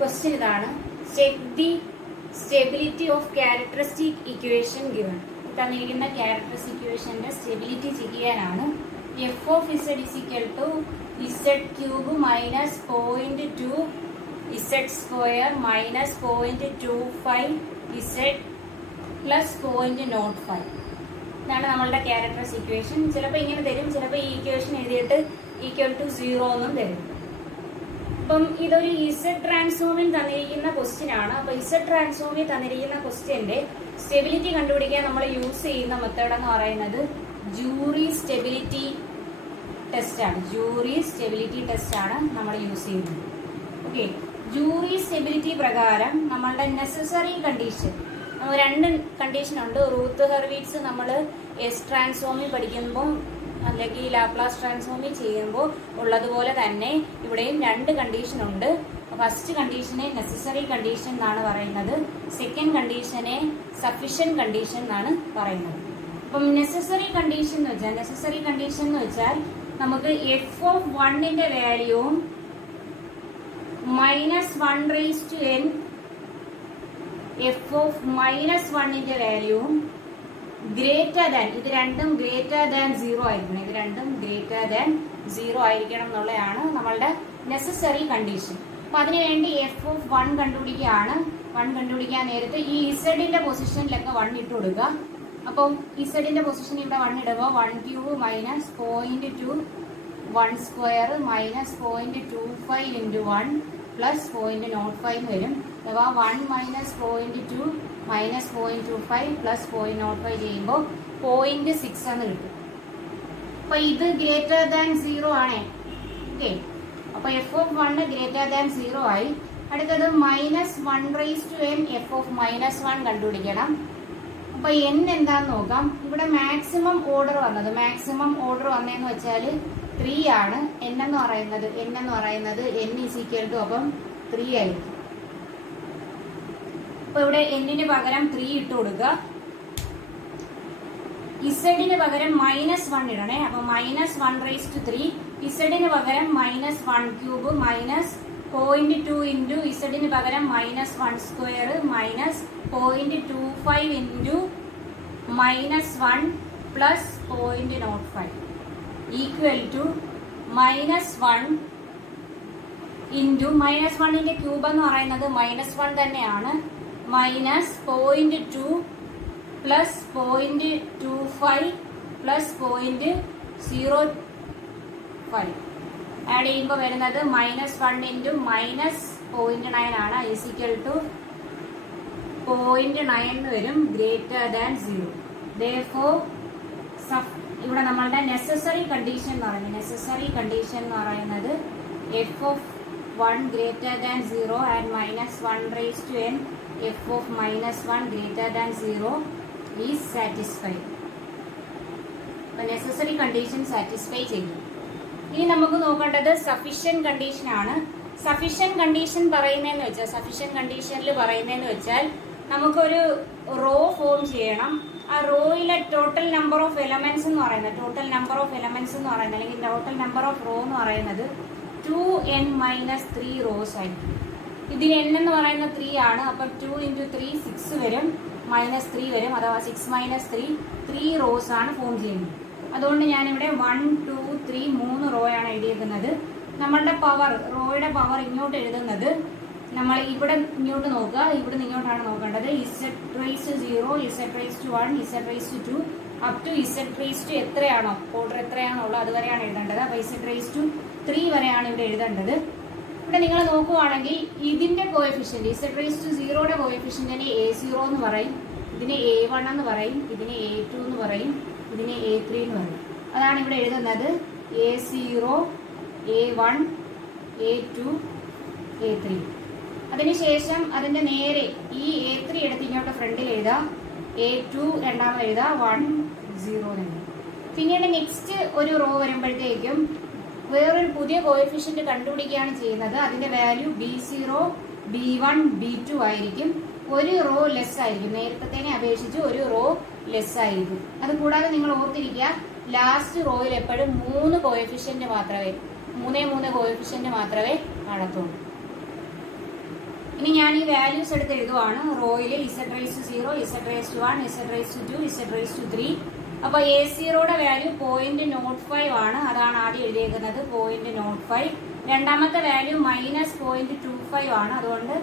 Question ഇതാണ്. Check the stability of characteristic equation given. തന്നിരിക്കുന്ന characteristic ഇക്വേഷന്റെ സ്റ്റെബിലിറ്റി ചെക്ക് ചെയ്യാനാണ്. F of Z is equal to Z cube minus 0.2 Z square minus 0.25 Z plus 0.05. ഇതാണ് നമ്മളുടെ characteristic equation. ചിലപ്പോൾ ഇങ്ങനെ തരും, ചിലപ്പോൾ ഈ ഇക്വേഷൻ എഴുതിയിട്ട് ഈക്വൽ ടു 0 എന്നും തരും. അപ്പം ഇതൊരു ഇസഡ് ട്രാൻസ്ഫോമിൽ തന്നിരിക്കുന്ന ക്വസ്റ്റ്യൻ ആണ്. അപ്പൊ ഇസഡ് ട്രാൻസ്ഫോമിൽ തന്നിരിക്കുന്ന ക്വസ്റ്റ്യന്റെ സ്റ്റെബിലിറ്റി കണ്ടുപിടിക്കാൻ നമ്മൾ യൂസ് ചെയ്യുന്ന മെത്തേഡ് എന്ന് പറയുന്നത് ജൂറി സ്റ്റെബിലിറ്റി ടെസ്റ്റ് ആണ്. ജൂറി സ്റ്റെബിലിറ്റി ടെസ്റ്റ് ആണ് നമ്മൾ യൂസ് ചെയ്യുന്നത്. ഓക്കെ, ജൂറി സ്റ്റെബിലിറ്റി പ്രകാരം നമ്മളുടെ നെസസറി കണ്ടീഷൻ, രണ്ട് കണ്ടീഷൻ ഉണ്ട്. റൂത്ത് ഹെർവിറ്റ്സ് നമ്മൾ എസ് ട്രാൻസ്ഫോമിൽ പഠിക്കുമ്പോൾ അല്ലെങ്കിൽ ലാപ്ലാസ് ട്രാൻസ്ഫോമിൽ ചെയ്യുമ്പോൾ ഉള്ളതുപോലെ തന്നെ ഇവിടെയും രണ്ട് കണ്ടീഷൻ ഉണ്ട്. ഫസ്റ്റ് കണ്ടീഷനെ നെസസറി കണ്ടീഷൻ എന്നാണ് പറയുന്നത്. സെക്കൻഡ് കണ്ടീഷനെ സഫിഷ്യന്റ് കണ്ടീഷൻ എന്നാണ് പറയുന്നത്. അപ്പം നെസസറി കണ്ടീഷൻ എന്ന് വെച്ചാൽ നമുക്ക് എഫ് ഓഫ് 1ന്റെ വാല്യൂവും -1n എഫ് ഓഫ് -1ന്റെ വാല്യൂവും ഗ്രേറ്റർ ദാൻ, ഇത് രണ്ടും ഗ്രേറ്റർ ദാൻ 0 ആയിരിക്കണം. ഇത് രണ്ടും ഗ്രേറ്റർ ദാൻ 0 ആയിരിക്കണം എന്നുള്ളതാണ് നമ്മളുടെ നെസസറി കണ്ടീഷൻ. അപ്പൊ അതിനുവേണ്ടി എഫ് ഓഫ് 1 കണ്ടുപിടിക്കുകയാണ്. 1 കണ്ടുപിടിക്കാൻ നേരത്തെ ഈ ഇസഡിന്റെ പൊസിഷനിലൊക്കെ 1 ഇട്ട് കൊടുക്കുക. അപ്പം ഇസഡിന്റെ പൊസിഷൻ ഇവിടെ 1 ഇടുമ്പോൾ 1 cube minus 0.2 1 square minus 0.25 into 1 plus 0.05 വരും. അഥവാ 1 മൈനസ് 0.2 മൈനസ് 0.25 പ്ലസ് 0.05 ചെയ്യുമ്പോൾ 0.6 എന്ന് കിട്ടും. അപ്പൊ ഇത് ഗ്രേറ്റർ ദാൻ 0 ആണേ. ഓക്കെ, അപ്പൊ എഫ് ഓഫ് 1 ഗ്രേറ്റർ ദാൻ 0 ആയി. അടുത്തത് -1n എഫ് ഓഫ് -1 കണ്ടുപിടിക്കണം. അപ്പൊ n എന്താന്ന് നോക്കാം. ഇവിടെ മാക്സിമം ഓർഡർ വന്നതെന്ന് വെച്ചാൽ 3 ആണ്. n എന്ന് പറയുന്നത് n ഈസ് ഈക്വൽ ടു അപ്പം 3 ആയിരിക്കും. അപ്പൊ ഇവിടെ n-ന് പകരം 3 ഇട്ട് കൊടുക്കുക. ഇസഡിന് പകരം -1 ഇടണേ. അപ്പൊ -1/3. ഇസഡിന് പകരം -1 ക്യൂബ് മൈനസ് 0.2 ഇൻറ്റു ഇസഡിന് പകരം -1 square minus 0.25 into -1 plus 0.05 equal to -1 into -1ന്റെ ക്യൂബ് എന്ന് പറയുന്നത് -1 തന്നെയാണ്. മൈനസ് 0.2 പ്ലസ് 0.25 പ്ലസ് 0.05 ആഡ് ചെയ്യുമ്പോൾ വരുന്നത് -1 ഇൻറ്റു -0.9 ആണ്. ഈസിക്കൽ ടു 0.9 എന്ന് വരും. Greater than 0. therefore ഇവിടെ നമ്മളുടെ നെസസറി കണ്ടീഷൻ എന്ന് പറയുന്നത് F of 1 greater than 0 and -1n f of -1 greater than 0 is satisfied. Necessary condition satisfy ചെയ്യും. ഇനി നമുക്ക് നോക്കേണ്ടത് സഫിഷ്യന്റ് കണ്ടീഷൻ ആണ്. സഫിഷ്യന്റ് കണ്ടീഷനിൽ പറയുന്നതെന്ന് വെച്ചാൽ നമുക്കൊരു റോ ഫോം ചെയ്യണം. ആ റോയിലെ ടോട്ടൽ നമ്പർ ഓഫ് എലമെന്റ്സ് എന്ന് പറയുന്നത് അല്ലെങ്കിൽ ടോട്ടൽ നമ്പർ ഓഫ് റോ എന്ന് പറയുന്നത് 2n-3 റോസ് ആയിരിക്കും. ഇതിന് n എന്ന് പറയുന്നത് 3 ആണ്. അപ്പൊ 2 × 3 6 വരും, -3 വരും. അഥവാ 6 - 3 റോസ് ആണ് ഫോം ചെയ്യുന്നത്. അതുകൊണ്ട് ഞാനിവിടെ 1 2 3 3 റോ ആണ് എഴുതിയിരിക്കുന്നത്. നമ്മളുടെ റോയുടെ പവർ ഇങ്ങോട്ട് എഴുതുന്നത് നമ്മൾ ഇവിടെ ഇങ്ങോട്ട് നോക്കുക. ഇവിടെ ഇങ്ങോട്ടാണ് നോക്കേണ്ടത്. Z⁻0 Z⁻1 Z⁻2 up to Z⁻, എത്രയാണോ ഓർഡർ എത്രയാണോ ഉള്ളത് അതുവരെയാണ് എഴുതേണ്ടത്. അപ്പൊ Z⁻3 വരെയാണ് ഇവിടെ എഴുതേണ്ടത്. ഇവിടെ നിങ്ങൾ നോക്കുവാണെങ്കിൽ ഇതിന്റെ കോഎഫിഷ്യന്റ് Z⁻0യുടെ കോഎഫിഷ്യന്റിനെ A0 എന്ന് പറയും, ഇതിനെ A1 എന്ന് പറയും, ഇതിനെ A2 എന്ന് പറയും, ഇതിനെ A3 എന്ന് പറയും. അതാണ് ഇവിടെ എഴുതുന്നത്. A0 A1 A2 A3. അതിനുശേഷം അതിന്റെ നേരെ ഈ A3 എടുത്ത് ഇങ്ങോട്ട് ഫ്രണ്ടിൽ എഴുതാം, A2 രണ്ടാമത് എഴുതാം, 1 0 എന്ന്. പിന്നീട് നെക്സ്റ്റ് ഒരു റോ വരുമ്പോഴത്തേക്കും വേറൊരു പുതിയ കോഎഫിഷ്യന്റ് കണ്ടുപിടിക്കുകയാണ് ചെയ്യുന്നത്. അതിന്റെ വാല്യൂ B0 B1 B2 ആയിരിക്കും. ഒരു റോ ലെസ് ആയിരിക്കും. നേരത്തെ അപേക്ഷിച്ച് ഒരു റോ ലെസ് ആയിരിക്കും. അത് കൂടാതെ നിങ്ങൾ ഓർത്തിരിക്കുക, ലാസ്റ്റ് റോയിൽ എപ്പോഴും 3 കോഎഫിഷ്യന്റ് മാത്രമേ കാണത്തുള്ളൂ. ഇനി ഞാൻ ഈ വാല്യൂസ് എടുത്ത് എഴുതുവാണ്. റോയിൽ z⁻0, z⁻1, z⁻2, z⁻3. അപ്പൊ A0യുടെ വാല്യൂ 0.05 ആണ്. അതാണ് ആദ്യം എഴുതിയേക്കുന്നത് 0.05. രണ്ടാമത്തെ വാല്യൂ -0.25 ആണ്. അതുകൊണ്ട്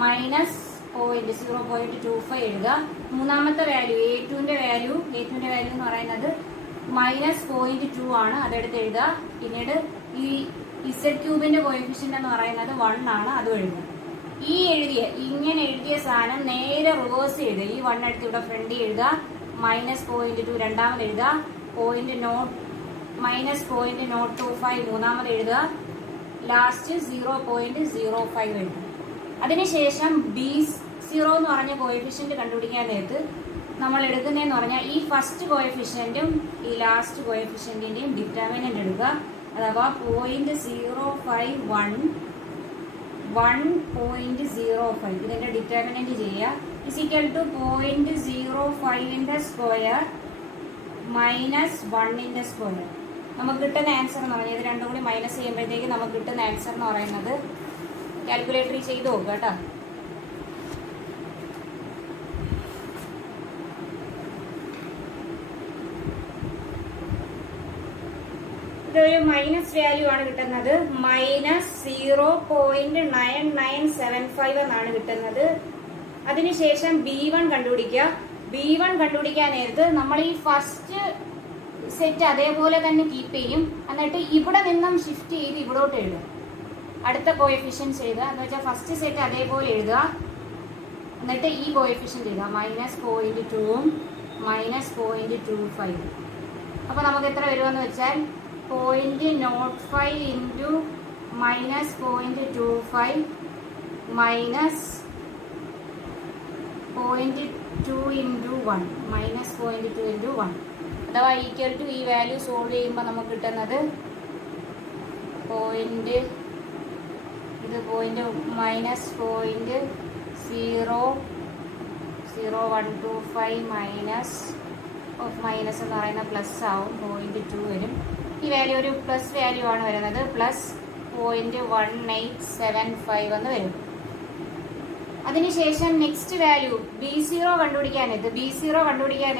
-0.25 എഴുതുക. മൂന്നാമത്തെ വാല്യൂ A2ന്റെ വാല്യൂ എന്ന് പറയുന്നത് -0.2 ആണ്. അതെടുത്ത് എഴുതുക. പിന്നീട് ഈ z³ കോഎഫിഷ്യന്റ് എന്ന് പറയുന്നത് 1 ആണ്. അതും എഴുതുക. ഇങ്ങനെ എഴുതിയ സാധനം നേരെ റിവേഴ്സ് എഴുതുക. ഈ 1 എടുത്ത് ഇവിടെ ഫ്രണ്ടിൽ എഴുതുക. -0.2 രണ്ടാമത് എഴുതുക. -0.25 മൂന്നാമത് എഴുതുക. ലാസ്റ്റ് 0.05 എഴുതുക. അതിനുശേഷം B0 എന്ന് പറഞ്ഞ കോഎഫിഷ്യന്റ് കണ്ടുപിടിക്കാൻ നേരത്ത് നമ്മൾ എടുക്കുന്നതെന്ന് പറഞ്ഞാൽ ഈ ഫസ്റ്റ് കോഎഫിഷ്യന്റും ഈ ലാസ്റ്റ് കോഎഫിഷ്യന്റിന്റെയും ഡിറ്റർമിനന്റ് എടുക്കുക. അഥവാ 0.051 1.05 ഇതിന്റെ ഡിറ്റർമിനന്റ് ചെയ്യുക. ഇസിക്കൽ ടു 0.05ന്റെ സ്ക്വയർ -1ന്റെ സ്ക്വയർ. നമുക്ക് കിട്ടുന്ന ആൻസർ എന്ന് പറഞ്ഞാൽ ഇത് രണ്ടും കൂടി മൈനസ് ചെയ്യുമ്പോഴത്തേക്ക് നമുക്ക് കിട്ടുന്ന ആൻസർ എന്ന് പറയുന്നത് കാൽക്കുലേറ്ററിൽ ചെയ്ത് നോക്കുക കേട്ടോ. ഇതൊരു മൈനസ് വാല്യൂ ആണ് കിട്ടുന്നത്. -0.9975 എന്നാണ് കിട്ടുന്നത്. അതിനുശേഷം B1 കണ്ടുപിടിക്കുക. B1 കണ്ടുപിടിക്കാൻ നേരത്ത് നമ്മൾ ഈ ഫസ്റ്റ് സെറ്റ് അതേപോലെ തന്നെ കീപ്പ് ചെയ്യും. എന്നിട്ട് ഇവിടെ നിന്നും ഷിഫ്റ്റ് ചെയ്ത് ഇവിടോട്ട് എഴുതുക. അടുത്ത കോഎഫിഷ്യൻസ് എഴുതുക. എന്ന് വെച്ചാൽ ഫസ്റ്റ് സെറ്റ് അതേപോലെ എഴുതുക. എന്നിട്ട് ഈ കോഎഫിഷ്യന്റ് എഴുതുക. -0.2ഉം -0.25. അപ്പൊ നമുക്ക് എത്ര വരുമെന്ന് വെച്ചാൽ 0.05 into -0.25 minus 0.2 into 1 -0.2 into 1 അഥവാ ഈക്വൽ ടു ഈ വാല്യൂ സോൾവ് ചെയ്യുമ്പോൾ നമുക്ക് കിട്ടുന്നത് -0.05 മൈനസ് മൈനസ് എന്ന് പറയുന്ന പ്ലസ് ആവും. 0.2 വരും. ഈ വാല്യൂ ഒരു പ്ലസ് വാല്യൂ ആണ് വരുന്നത്. +0.1875 എന്ന് വരും. അതിനുശേഷം നെക്സ്റ്റ് വാല്യൂ B0 കണ്ടുപിടിക്കാൻ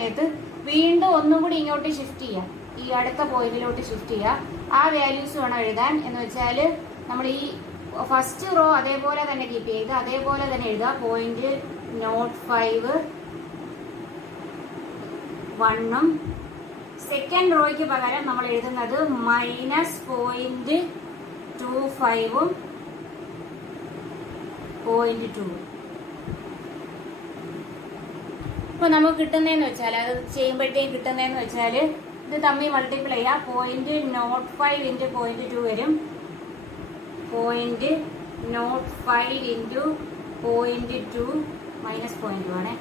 നേരത്ത് വീണ്ടും ഒന്നും കൂടി ഇങ്ങോട്ട് ഷിഫ്റ്റ് ചെയ്യാം. ഈ അടുത്ത പോയിന്റിലോട്ട് ഷിഫ്റ്റ് ചെയ്യുക. ആ വാല്യൂസ് വേണം എഴുതാൻ. എന്ന് വെച്ചാൽ നമ്മൾ ഈ ഫസ്റ്റ് റോ അതേപോലെ തന്നെ കീപ്പ് ചെയ്ത് അതേപോലെ തന്നെ എഴുതുക. 0.05 1ഉം സെക്കൻഡ് റോയ്ക്ക് പകരം നമ്മൾ എഴുതുന്നത് -0.25ഉം 0.2. അപ്പൊ നമുക്ക് കിട്ടുന്നതെന്ന് വെച്ചാൽ അത് ചെയ്യുമ്പോഴത്തേക്ക് കിട്ടുന്നതെന്ന് വെച്ചാൽ ഇത് തമ്മിൽ മൾട്ടിപ്ലൈ ചെയ്യുക. 0.05 into 0.2 വരും. 0.05 into 0.2 -0.2 ആണ്.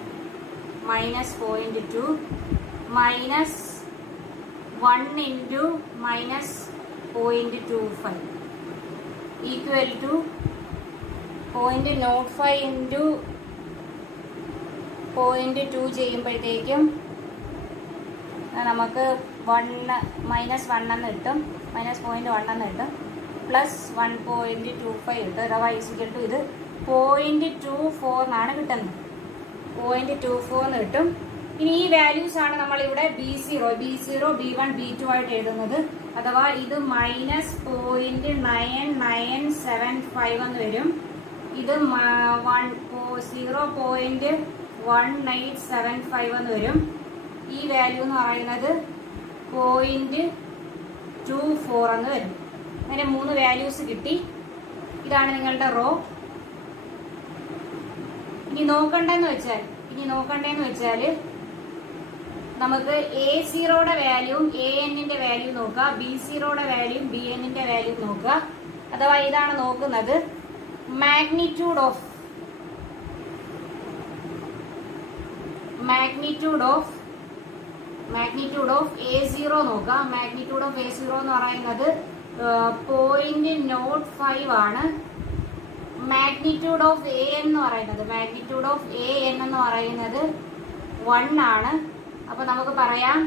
-0.2 minus 1 into -0.25 equal to 0.05 into 0.2 ചെയ്യുമ്പോഴത്തേക്കും നമുക്ക് -1 എന്ന് കിട്ടും. -0.1 എന്ന് കിട്ടും. +1.25 കിട്ടും. അഥവാ ഈക്വൽ ടു ഇത് 0.24 എന്നാണ് കിട്ടുന്നത്. 0.24 എന്ന് കിട്ടും. ഇനി ഈ വാല്യൂസ് ആണ് നമ്മൾ ഇവിടെ B0, B1, B2 ആയിട്ട് എഴുതുന്നത്. അഥവാ ഇത് -0.9975 എന്ന് വരും. ഇത് 0.1875 എന്ന് വരും. ഈ വാല്യൂ എന്ന് പറയുന്നത് 0.24 എന്ന് വരും. അങ്ങനെ 3 വാല്യൂസ് കിട്ടി. ഇതാണ് നിങ്ങളുടെ റോ. ഇനി നോക്കണ്ടെന്ന് വെച്ചാൽ നമുക്ക് A0യുടെ വാല്യൂവും ANന്റെ വാല്യൂ നോക്കുക. B0യുടെ വാല്യൂവും BNന്റെ വാല്യൂ നോക്കുക. അഥവാ ഇതാണ് നോക്കുന്നത്. മാഗ്നിറ്റ്യൂഡ് ഓഫ് A0 നോക്കുക. മാഗ്നിറ്റ്യൂഡ് ഓഫ് A0 എന്ന് പറയുന്നത് 0.05 ആണ്. മാഗ്നിറ്റ്യൂഡ് ഓഫ് AN എന്ന് പറയുന്നത് 1 ആണ്. അപ്പൊ നമുക്ക് പറയാം,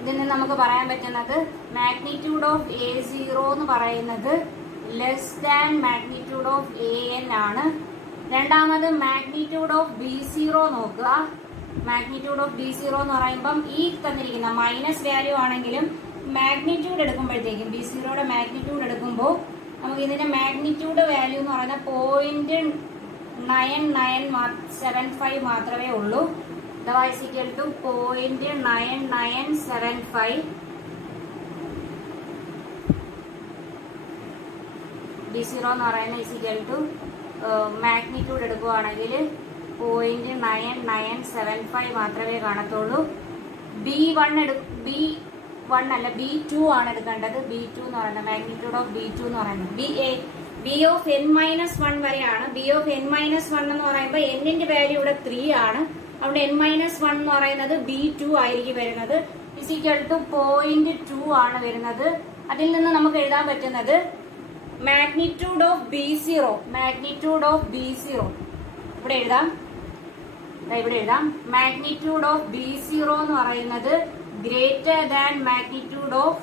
ഇതിൽ നിന്ന് നമുക്ക് പറയാൻ പറ്റുന്നത് മാഗ്നിറ്റ്യൂഡ് ഓഫ് A0 എന്ന് പറയുന്നത് less than magnitude of AN ആണ്. രണ്ടാമത് മാഗ്നിറ്റ്യൂഡ് ഓഫ് B0 നോക്കുക. മാഗ്നിറ്റ്യൂഡ് ഓഫ് B0 എന്ന് പറയുമ്പം ഈ തന്നിരിക്കുന്ന മൈനസ് വാല്യൂ ആണെങ്കിലും മാഗ്നിറ്റ്യൂഡ് എടുക്കുമ്പോഴത്തേക്കും B0യുടെ മാഗ്നിറ്റ്യൂഡ് എടുക്കുമ്പോൾ നമുക്ക് ഇതിന്റെ മാഗ്നിറ്റ്യൂഡ് വാല്യൂ എന്ന് പറയുന്നത് 0.9975 മാത്രമേ ഉള്ളൂ. അഥവാ ഇസിക്കൽ ടു 0.9975. B0 എന്ന് പറയുന്നത് ഇസിക്കൽ ടു മാഗ്നിറ്റ്യൂഡ് എടുക്കുകയാണെങ്കിൽ 0.9975 മാത്രമേ കാണത്തുള്ളൂ. B1 അല്ല B2 ആണ് എടുക്കേണ്ടത്. B2 എന്ന് പറയുന്നത് മാഗ്നിറ്റ്യൂഡ് ഓഫ് B2 എന്ന് പറയുന്നത് B ഓഫ് n-1 വരെയാണ്. B ഓഫ് n-1 എന്ന് പറയുമ്പോൾ n-ന്റെ വാല്യൂ ഇവിടെ 3 ആണ്. അവിടെ n-1 എന്ന് പറയുന്നത് B2 ആയിരിക്കും വരുന്നത്. ഇസിക്കൽ ടു 0.2 ആണ് വരുന്നത്. അതിൽ നിന്ന് നമുക്ക് എഴുതാൻ പറ്റുന്നത് മാഗ്നിറ്റ്യൂഡ് ഓഫ് B0 ഇവിടെ എഴുതാം. മാഗ്നിറ്റ്യൂഡ് ഓഫ് B0 എന്ന് പറയുന്നത് greater than magnitude of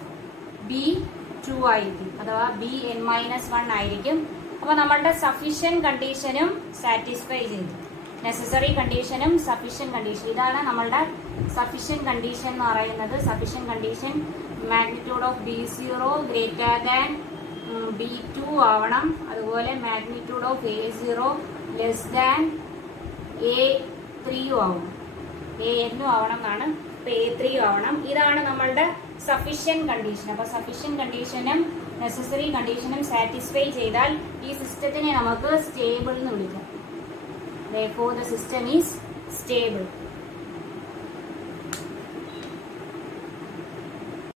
B2 ആയിരിക്കും. അഥവാ Bn-1 ആയിരിക്കും. അപ്പൊ നമ്മളുടെ സഫിഷ്യന്റ് കണ്ടീഷനും സാറ്റിസ്ഫൈ ചെയ്തു. നെസസറി കണ്ടീഷനും സഫിഷ്യന്റ് കണ്ടീഷൻ, ഇതാണ് നമ്മളുടെ സഫിഷ്യന്റ് കണ്ടീഷൻ എന്ന് പറയുന്നത്. Sufficient condition magnitude of B0 greater than B2 ആവണം. അതുപോലെ magnitude of A0 less than A3 ആവണം. AN ആവണം എന്നാണ്. A3 ആവണം. ഇതാണ് നമ്മളുടെ സഫിഷ്യന്റ് കണ്ടീഷൻ. അപ്പൊ സഫിഷ്യന്റ് കണ്ടീഷനും നെസസറി കണ്ടീഷനും സാറ്റിസ്ഫൈ ചെയ്താൽ ഈ സിസ്റ്റത്തിനെ നമുക്ക് സ്റ്റേബിൾ എന്ന് വിളിക്കാം. Therefore the system is stable.